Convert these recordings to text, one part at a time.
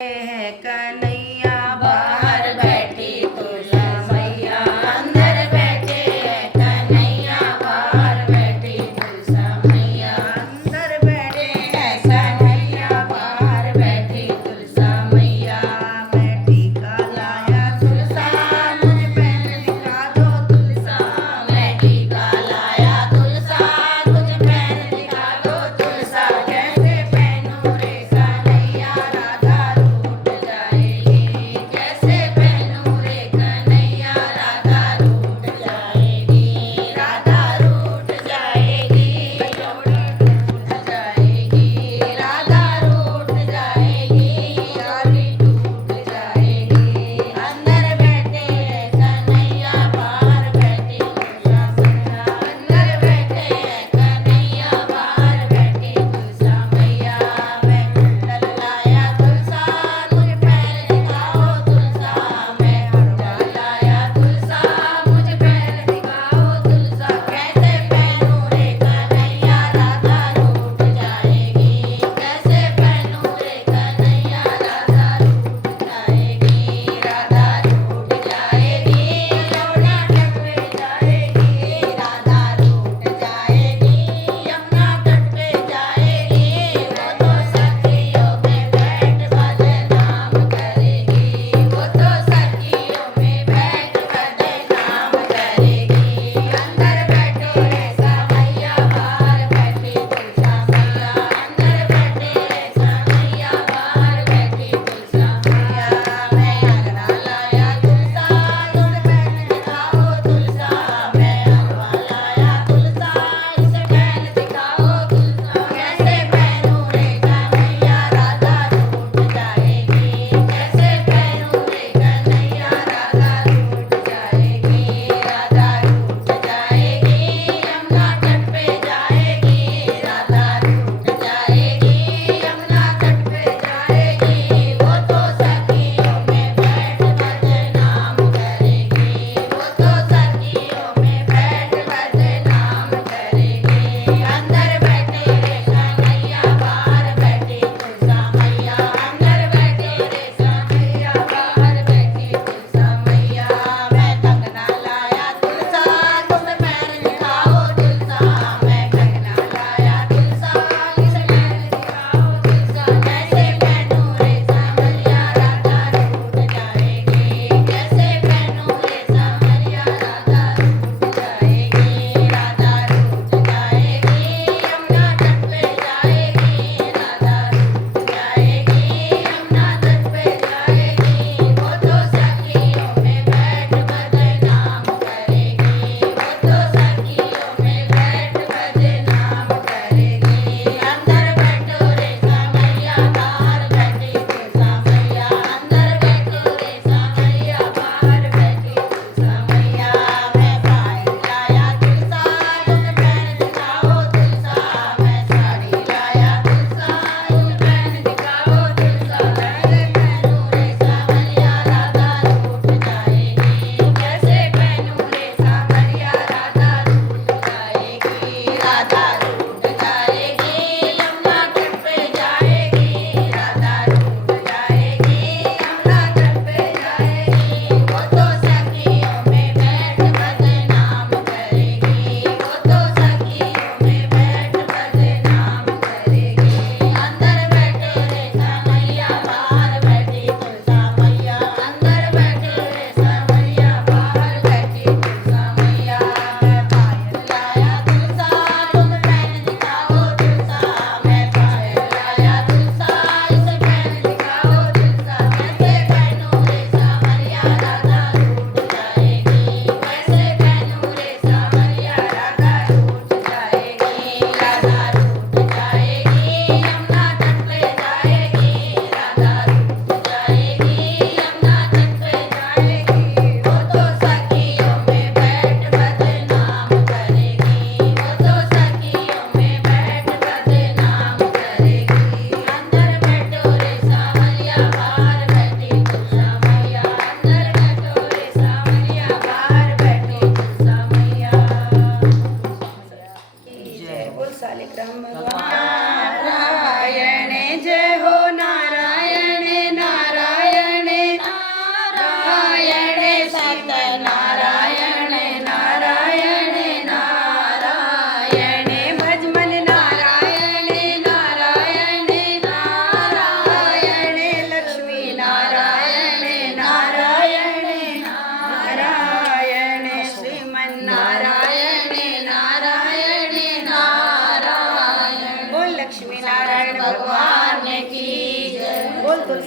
है कन्हैया बाहर बैठी तुलसा मैया अंदर बैठे है कन्हैया बाहर बैठी तुलसा मैया अंदर बैठे है कन्हैया बाहर बैठी तुलसा मैया मैं टीका लाया तुलसा मुझ पहन दिखा दो तुलसा मैं टीका लाया तुलसा तुझ पहन दिखा दो तुलसा कैसे पहनूं रे कन्हैया राधा रूठ जाएगी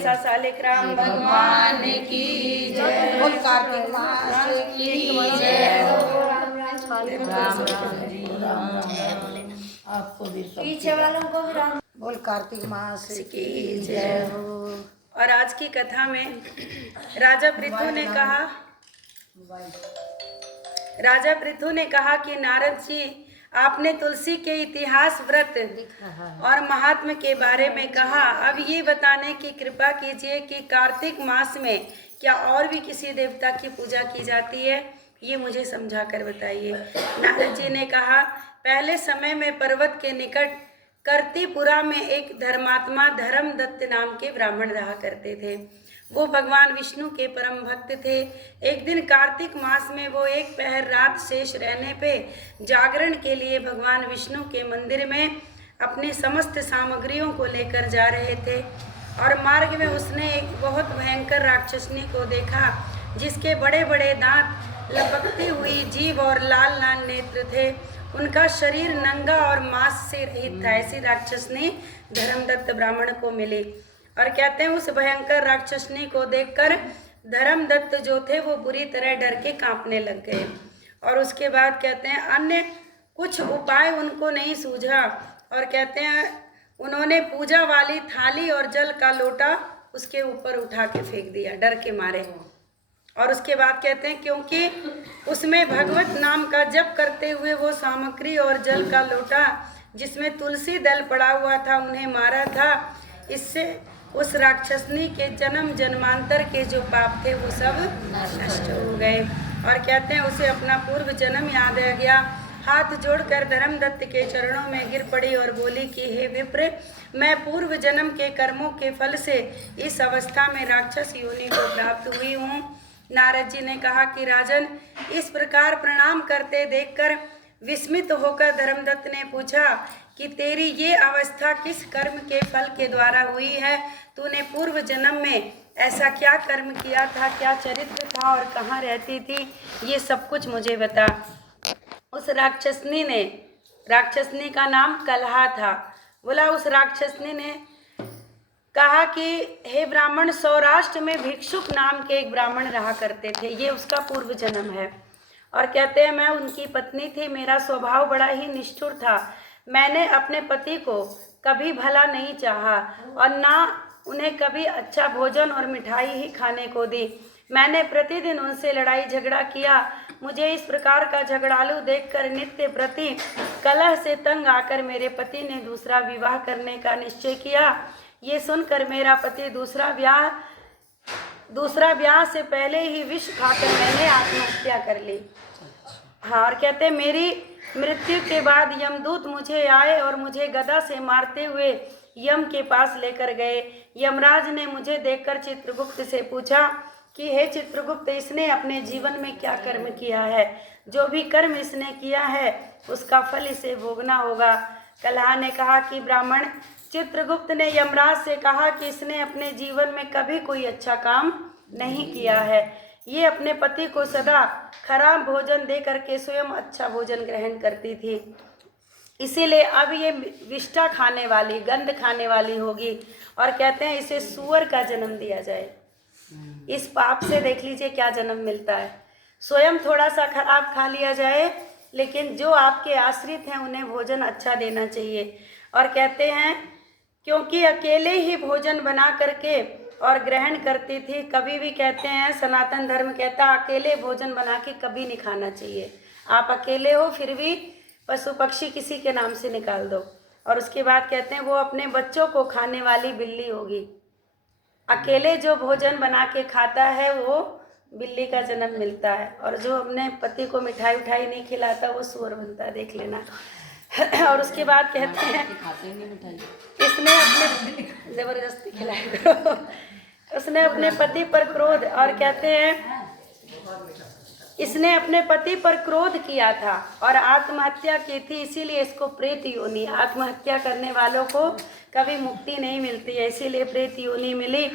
मनसा सालिग्राम भगवान की जय। बोल कार्तिक मास की जय हो। राम राम जी आपको भी पीछे वालों को भी राम बोल कार्तिक मास की जय हो। और आज की कथा में राजा पृथु ने कहा कि नारद जी, आपने तुलसी के इतिहास, व्रत और महात्म्य के बारे में कहा। अब ये बताने की कृपा कीजिए कि कार्तिक मास में क्या और भी किसी देवता की पूजा की जाती है, ये मुझे समझा कर बताइए। नारद जी ने कहा, पहले समय में पर्वत के निकट कर्तिपुरा में एक धर्मात्मा धर्मदत्त नाम के ब्राह्मण रहा करते थे। वो भगवान विष्णु के परम भक्त थे। एक दिन कार्तिक मास में वो एक पहर रात शेष रहने पे जागरण के लिए भगवान विष्णु के मंदिर में अपनी समस्त सामग्रियों को लेकर जा रहे थे और मार्ग में उसने एक बहुत भयंकर राक्षसनी को देखा, जिसके बड़े बड़े दांत, लपकती हुई जीभ और लाल लाल नेत्र थे। उनका शरीर नंगा और मांस से रहित था। ऐसी राक्षसनी धर्मदत्त ब्राह्मण को मिली और कहते हैं, उस भयंकर राक्षसनी को देखकर धर्मदत्त जो थे वो बुरी तरह डर के कांपने लग गए। और उसके बाद कहते हैं, अन्य कुछ उपाय उनको नहीं सूझा और कहते हैं उन्होंने पूजा वाली थाली और जल का लोटा उसके ऊपर उठा के फेंक दिया डर के मारे। और उसके बाद कहते हैं, क्योंकि उसमें भगवत नाम का जप करते हुए वो सामग्री और जल का लोटा जिसमें तुलसी दल पड़ा हुआ था उन्हें मारा था। इससे उस राक्षसनी के जन्म जन्मांतर के जो पाप थे वो सब नष्ट हो गए। और कहते हैं उसे अपना पूर्व जन्म याद आ गया। हाथ जोड़कर धर्मदत्त के चरणों में गिर पड़ी और बोली कि हे विप्र, मैं पूर्व जन्म के कर्मों के फल से इस अवस्था में राक्षस योनि को प्राप्त हुई हूँ। नारद जी ने कहा कि राजन, इस प्रकार प्रणाम करते देखकर विस्मित होकर धर्मदत्त ने पूछा कि तेरी ये अवस्था किस कर्म के फल के द्वारा हुई है? तूने पूर्व जन्म में ऐसा क्या कर्म किया था, क्या चरित्र था और कहाँ रहती थी, ये सब कुछ मुझे बता। उस राक्षसनी का नाम कलहा था। बोला, उस राक्षसनी ने कहा कि हे ब्राह्मण, सौराष्ट्र में भिक्षुक नाम के एक ब्राह्मण रहा करते थे, ये उसका पूर्व जन्म है। और कहते हैं, मैं उनकी पत्नी थी, मेरा स्वभाव बड़ा ही निष्ठुर था। मैंने अपने पति को कभी भला नहीं चाहा और ना उन्हें कभी अच्छा भोजन और मिठाई ही खाने को दी। मैंने प्रतिदिन उनसे लड़ाई झगड़ा किया। मुझे इस प्रकार का झगड़ालू देखकर नित्य प्रति कलह से तंग आकर मेरे पति ने दूसरा विवाह करने का निश्चय किया। ये सुनकर मेरा पति दूसरा ब्याह से पहले ही विष खाकर मैंने आत्महत्या कर ली। हाँ, और कहते मेरी मृत्यु के बाद यमदूत मुझे आए और मुझे गदा से मारते हुए यम के पास लेकर गए। यमराज ने मुझे देखकर चित्रगुप्त से पूछा कि हे चित्रगुप्त, इसने अपने जीवन में क्या कर्म किया है? जो भी कर्म इसने किया है उसका फल इसे भोगना होगा। कलहा ने कहा कि ब्राह्मण, चित्रगुप्त ने यमराज से कहा कि इसने अपने जीवन में कभी कोई अच्छा काम नहीं किया है। ये अपने पति को सदा खराब भोजन दे करके स्वयं अच्छा भोजन ग्रहण करती थी, इसीलिए अब ये विष्ठा खाने वाली, गंध खाने वाली होगी। और कहते हैं इसे सूअर का जन्म दिया जाए। इस पाप से देख लीजिए क्या जन्म मिलता है। स्वयं थोड़ा सा खराब खा लिया जाए, लेकिन जो आपके आश्रित हैं उन्हें भोजन अच्छा देना चाहिए। और कहते हैं क्योंकि अकेले ही भोजन बना करके और ग्रहण करती थी, कभी भी कहते हैं सनातन धर्म कहता अकेले भोजन बना के कभी नहीं खाना चाहिए। आप अकेले हो फिर भी पशु पक्षी किसी के नाम से निकाल दो। और उसके बाद कहते हैं वो अपने बच्चों को खाने वाली बिल्ली होगी। अकेले जो भोजन बना के खाता है वो बिल्ली का जन्म मिलता है, और जो अपने पति को मिठाई उठाई नहीं खिलाता वो सूअर बनता है, देख लेना। और उसके बाद कहते हैं इसने अपने जबरदस्ती खिलाई करो। उसने अपने पति पर क्रोध, और कहते हैं इसने अपने पति पर क्रोध किया था और आत्महत्या की थी, इसीलिए इसको प्रेत योनि, आत्महत्या करने वालों को कभी मुक्ति नहीं मिलती है, इसीलिए प्रेत योनि मिली।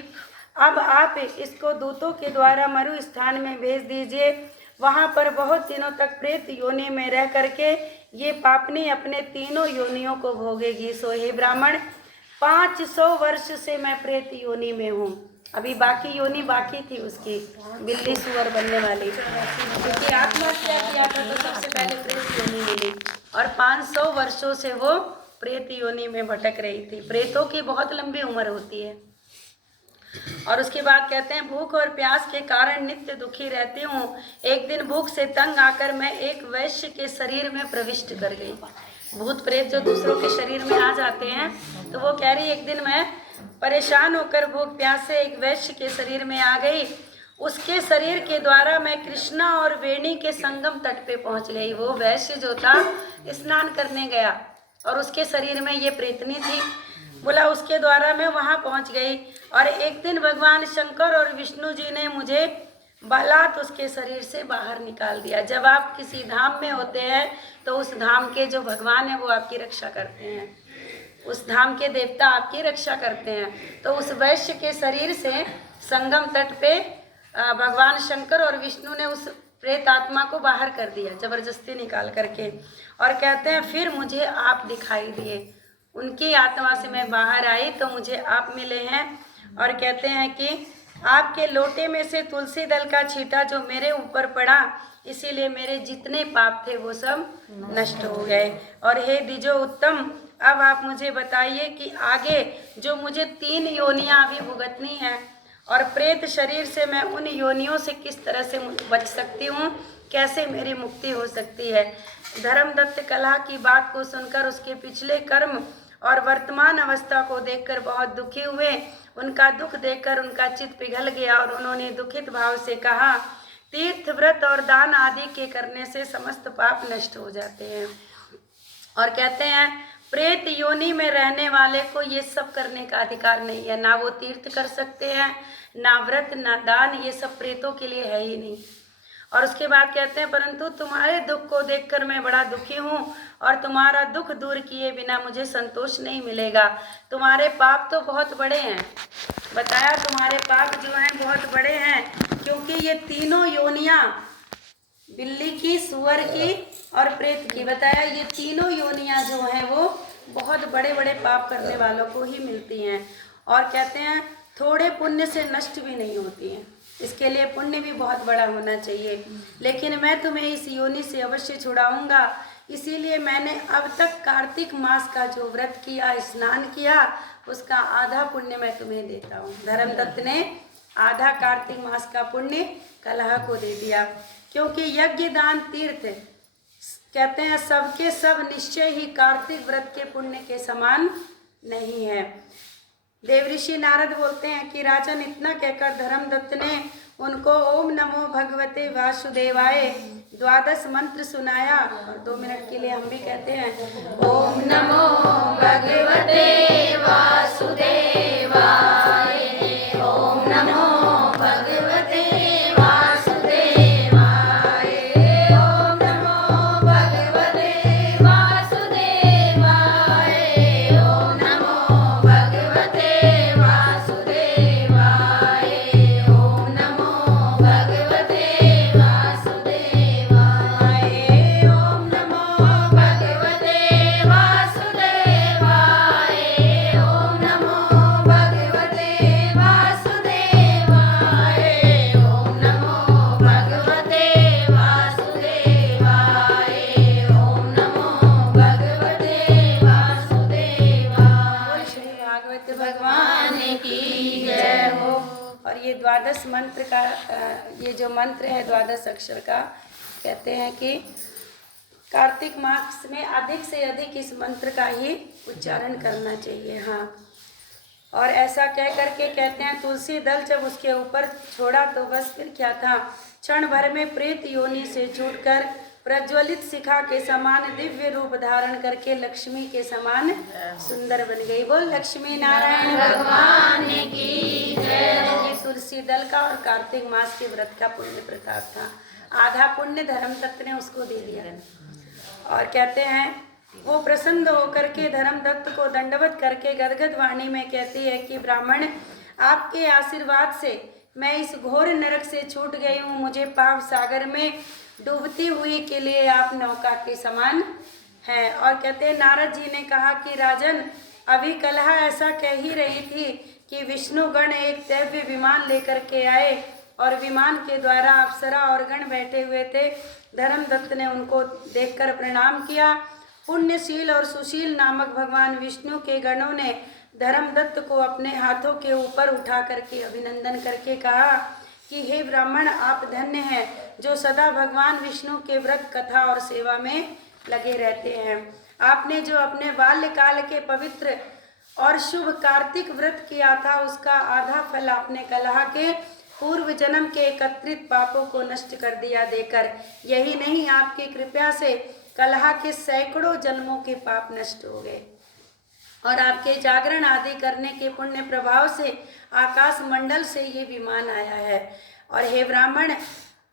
अब आप इसको दूतों के द्वारा मरु स्थान में भेज दीजिए। वहाँ पर बहुत दिनों तक प्रेत योनि में रह करके ये पापनी अपने तीनों योनियों को भोगेगी। सो हे ब्राह्मण, 500 वर्ष से मैं प्रेत योनि में हूँ। अभी बाकी योनि बाकी थी उसकी, बिल्ली सुअर बनने वाली, क्योंकि आत्महत्या किया था तो सबसे पहले प्रेत योनि मिली, और 500 वर्षों से वो प्रेत योनि में भटक रही थी। प्रेतों की बहुत लंबी उम्र होती है। और उसके बाद कहते हैं, भूख और प्यास के कारण नित्य दुखी रहती हूँ। एक दिन भूख से तंग आकर मैं एक वैश्य के शरीर में प्रविष्ट कर गई। भूत प्रेत जो दूसरों के शरीर में आ जाते हैं, तो वो कह रही, एक दिन मैं परेशान होकर भूख प्यास से एक वैश्य के शरीर में आ गई। उसके शरीर के द्वारा मैं कृष्णा और वेणी के संगम तट पे पहुंच गई। वो वैश्य जो था स्नान करने गया और उसके शरीर में ये प्रेतनी थी। बोला उसके द्वारा मैं वहां पहुंच गई। और एक दिन भगवान शंकर और विष्णु जी ने मुझे बलात् उसके शरीर से बाहर निकाल दिया। जब आप किसी धाम में होते हैं तो उस धाम के जो भगवान है वो आपकी रक्षा करते हैं, उस धाम के देवता आपकी रक्षा करते हैं। तो उस वैश्य के शरीर से संगम तट पे भगवान शंकर और विष्णु ने उस प्रेत आत्मा को बाहर कर दिया, जबरदस्ती निकाल करके। और कहते हैं फिर मुझे आप दिखाई दिए। उनकी आत्मा से मैं बाहर आई तो मुझे आप मिले हैं। और कहते हैं कि आपके लोटे में से तुलसी दल का छींटा जो मेरे ऊपर पड़ा, इसीलिए मेरे जितने पाप थे वो सब नष्ट हो गए। और हे द्विजो उत्तम, अब आप मुझे बताइए कि आगे जो मुझे 3 योनियां अभी भुगतनी हैं, और प्रेत शरीर से मैं उन योनियों से किस तरह से बच सकती हूँ, कैसे मेरी मुक्ति हो सकती है। धर्मदत्त कलह की बात को सुनकर उसके पिछले कर्म और वर्तमान अवस्था को देखकर बहुत दुखी हुए। उनका दुख देखकर उनका चित्त पिघल गया और उन्होंने दुखित भाव से कहा, तीर्थ व्रत और दान आदि के करने से समस्त पाप नष्ट हो जाते हैं। और कहते हैं प्रेत योनि में रहने वाले को ये सब करने का अधिकार नहीं है। ना वो तीर्थ कर सकते हैं, ना व्रत, ना दान, ये सब प्रेतों के लिए है ही नहीं। और उसके बाद कहते हैं, परंतु तुम्हारे दुख को देखकर मैं बड़ा दुखी हूँ और तुम्हारा दुख दूर किए बिना मुझे संतोष नहीं मिलेगा। तुम्हारे पाप तो बहुत बड़े हैं, बताया तुम्हारे पाप जो हैं बहुत बड़े हैं, क्योंकि ये तीनों योनियां, बिल्ली की, सुअर की और प्रेत की, बताया ये तीनों योनियां जो हैं वो बहुत बड़े बड़े पाप करने वालों को ही मिलती हैं। और कहते हैं थोड़े पुण्य से नष्ट भी नहीं होती हैं, इसके लिए पुण्य भी बहुत बड़ा होना चाहिए। लेकिन मैं तुम्हें इस योनि से अवश्य छुड़ाऊंगा, इसीलिए मैंने अब तक कार्तिक मास का जो व्रत किया, स्नान किया, उसका आधा पुण्य मैं तुम्हें देता हूँ। धर्मदत्त ने आधा कार्तिक मास का पुण्य कलह को दे दिया, क्योंकि यज्ञ दान तीर्थ कहते हैं सबके सब निश्चय ही कार्तिक व्रत के पुण्य के समान नहीं है। देवऋषि नारद बोलते हैं कि राजन, इतना कहकर धर्मदत्त ने उनको ओम नमो भगवते वासुदेवाय 12 मंत्र सुनाया। और 2 मिनट के लिए हम भी कहते हैं, ओम नमो भगवते वासुदेवाय, ओम नमो भगवते ये 12 मंत्र का ये जो मंत्र है 12 अक्षर का, कहते हैं कि कार्तिक मास में अधिक से अधिक इस मंत्र का ही उच्चारण करना चाहिए। हाँ, और ऐसा कह करके कहते हैं तुलसी दल जब उसके ऊपर छोड़ा तो बस फिर क्या था, क्षण भर में प्रेत योनि से छूटकर प्रज्वलित शिखा के समान दिव्य रूप धारण करके लक्ष्मी के समान सुंदर बन गई। बोल लक्ष्मी नारायण भगवान की जय। तुलसी दल का और कार्तिक मास के व्रत का पुण्य प्रताप था। आधा पुण्य धर्मदत्त ने उसको दे दिया। और कहते हैं वो प्रसन्न होकर के धर्मदत्त को दंडवत करके गदगद वाणी में कहती है कि ब्राह्मण, आपके आशीर्वाद से मैं इस घोर नरक से छूट गई हूँ। मुझे पाप सागर में डूबती हुई के लिए आप नौका के समान हैं। और कहते हैं नारद जी ने कहा कि राजन, अभी कलहा ऐसा कह ही रही थी कि विष्णुगण एक दिव्य विमान लेकर के आए और विमान के द्वारा अप्सरा और गण बैठे हुए थे। धर्मदत्त ने उनको देखकर प्रणाम किया। पुण्यशील और सुशील नामक भगवान विष्णु के गणों ने धर्मदत्त को अपने हाथों के ऊपर उठा करके अभिनंदन करके कहा कि हे ब्राह्मण, आप धन्य हैं जो सदा भगवान विष्णु के व्रत कथा और सेवा में लगे रहते हैं। आपने जो अपने बाल्यकाल के पवित्र और शुभ कार्तिक व्रत किया था, उसका आधा फल आपने कलहा के पूर्व जन्म के एकत्रित पापों को नष्ट कर दिया देकर। यही नहीं, आपकी कृपा से कलहा के सैकड़ों जन्मों के पाप नष्ट हो गए और आपके जागरण आदि करने के पुण्य प्रभाव से आकाश मंडल से ये विमान आया है। और हे ब्राह्मण,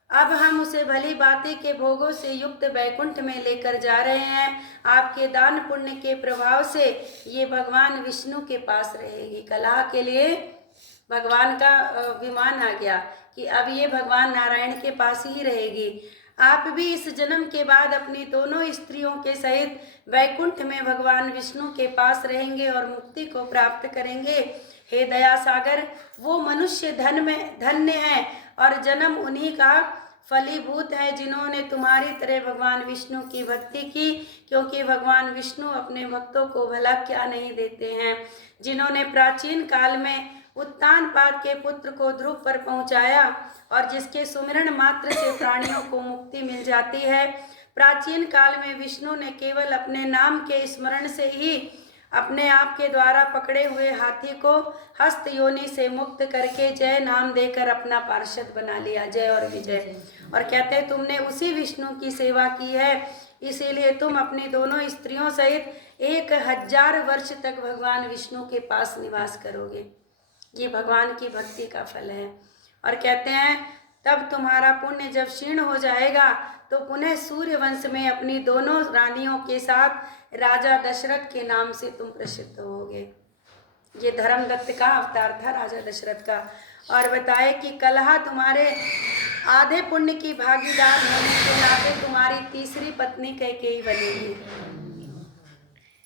अब हम उसे भली बातें के भोगों से युक्त वैकुंठ में लेकर जा रहे हैं। आपके दान पुण्य के प्रभाव से ये भगवान विष्णु के पास रहेगी। कलहा के लिए भगवान का विमान आ गया कि अब ये भगवान नारायण के पास ही रहेगी। आप भी इस जन्म के बाद अपनी दोनों स्त्रियों के सहित वैकुंठ में भगवान विष्णु के पास रहेंगे और मुक्ति को प्राप्त करेंगे। हे दया सागर, वो मनुष्य धन्य है और जन्म उन्हीं का फलीभूत है जिन्होंने तुम्हारी तरह भगवान विष्णु की भक्ति की, क्योंकि भगवान विष्णु अपने भक्तों को भला क्या नहीं देते हैं। जिन्होंने प्राचीन काल में उत्तानपाद के पुत्र को ध्रुव पर पहुंचाया और जिसके सुमिरन मात्र से प्राणियों को मुक्ति मिल जाती है। प्राचीन काल में विष्णु ने केवल अपने नाम के स्मरण से ही अपने आप के द्वारा पकड़े हुए हाथी को हस्त योनि से मुक्त करके जय नाम देकर अपना पार्षद बना लिया। जय और विजय। और कहते हैं तुमने उसी विष्णु की सेवा की है, इसीलिए तुम अपनी दोनों स्त्रियों सहित 1000 वर्ष तक भगवान विष्णु के पास निवास करोगे। ये भगवान की भक्ति का फल है। और कहते हैं तब तुम्हारा पुण्य जब क्षीण हो जाएगा तो पुनः सूर्य वंश में अपनी दोनों रानियों के साथ राजा दशरथ के नाम से तुम प्रसिद्ध होगे। ये धर्मदत्त का अवतार था, राजा दशरथ का। और बताए कि कलहा तुम्हारे आधे पुण्य की भागीदार होने के नाते तुम्हारी तीसरी पत्नी कैकेयी बनेगी।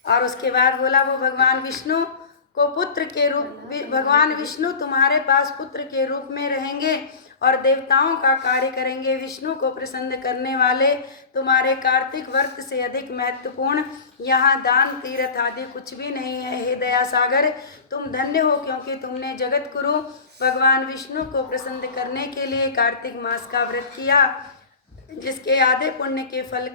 और उसके बाद बोला वो भगवान विष्णु को पुत्र के रूप, भगवान विष्णु तुम्हारे पास पुत्र के रूप में रहेंगे और देवताओं का कार्य करेंगे। विष्णु को प्रसन्न करने वाले तुम्हारे कार्तिक व्रत से अधिक महत्वपूर्ण यहाँ दान तीर्थ आदि कुछ भी नहीं है। हे दया सागर, तुम धन्य हो क्योंकि तुमने जगत गुरु भगवान विष्णु को प्रसन्न करने के लिए कार्तिक मास का व्रत किया, जिसके आधे पुण्य के फल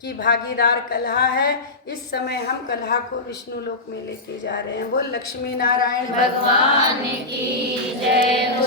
की भागीदार कलहा है। इस समय हम कलहा को विष्णु लोक में लेके जा रहे हैं। बोल लक्ष्मी नारायण भगवान की जय।